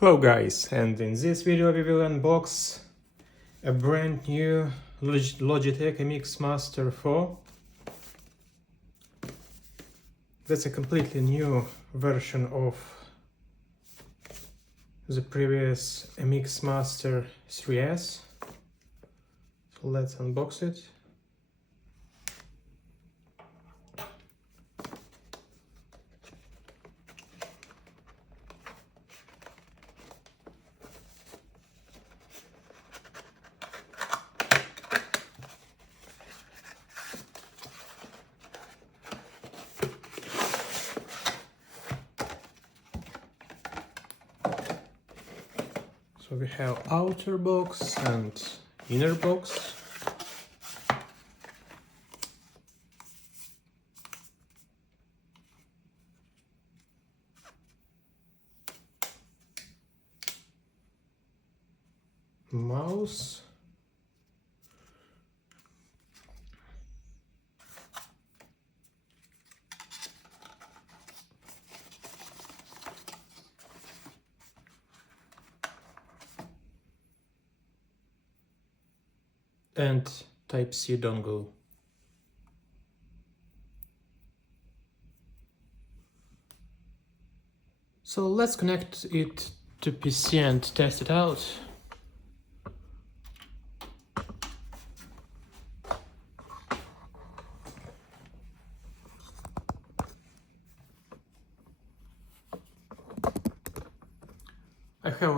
Hello guys, and in this video we will unbox a brand new Logitech MX Master 4. That's a completely new version of the previous MX Master 3S. So let's unbox it. So we have outer box and inner box. Mouse. And Type-C dongle. So let's connect it to PC and test it out. I have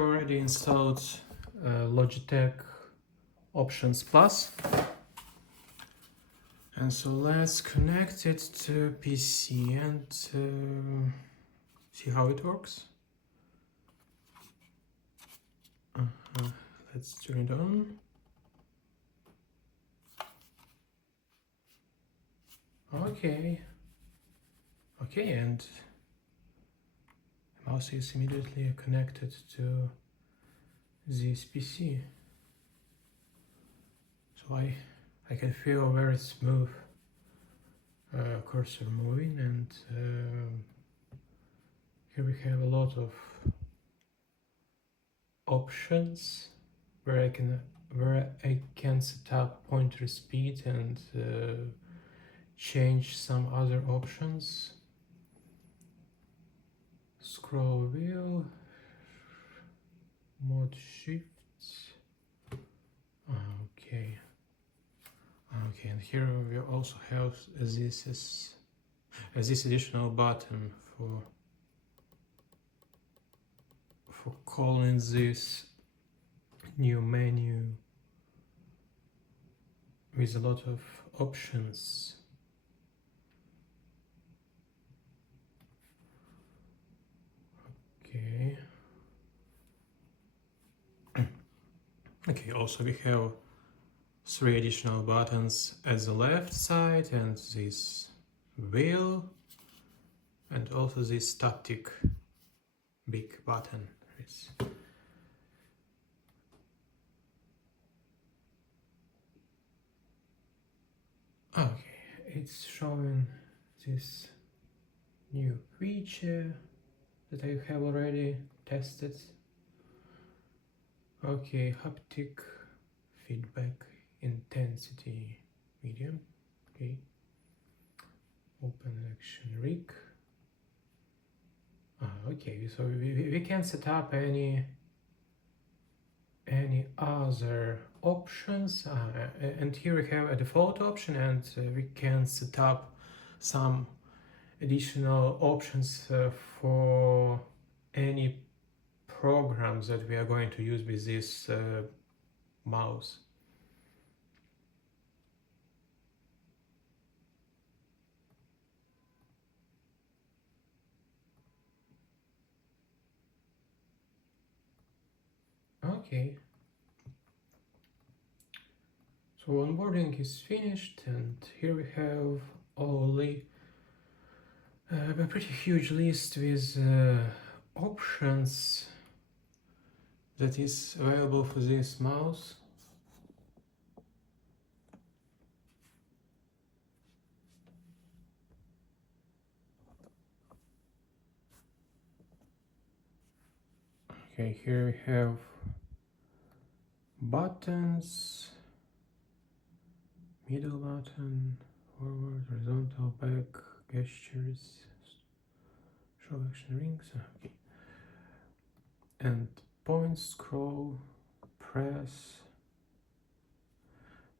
already installed Logitech Options Plus, and so let's connect it to PC and see how it works. Let's turn it on. Okay, and the mouse is immediately connected to this PC. So I can feel very smooth cursor moving, and here we have a lot of options where I can set up pointer speed and change some other options. Scroll wheel, mode shifts. Okay, and here we also have this additional button for calling this new menu with a lot of options. Okay, also we have 3 additional buttons at the left side, and this wheel, and also this static big button. Okay, it's showing this new feature that I have already tested. Okay, haptic feedback intensity medium. Okay, open action rig. Okay, so we can set up any other options, and here we have a default option, and we can set up some additional options for any programs that we are going to use with this mouse. Okay, so onboarding is finished, and here we have only a pretty huge list with options that is available for this mouse. Okay, here we have buttons, middle button, forward, horizontal, back, gestures, show action rings, okay. And point, scroll, press.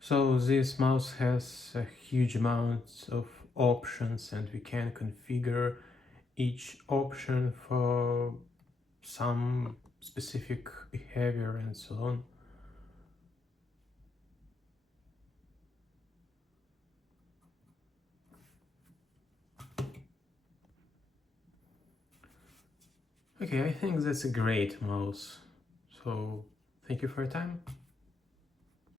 So this mouse has a huge amount of options, and we can configure each option for some specific behavior and so on. Okay, I think that's a great mouse. So thank you for your time.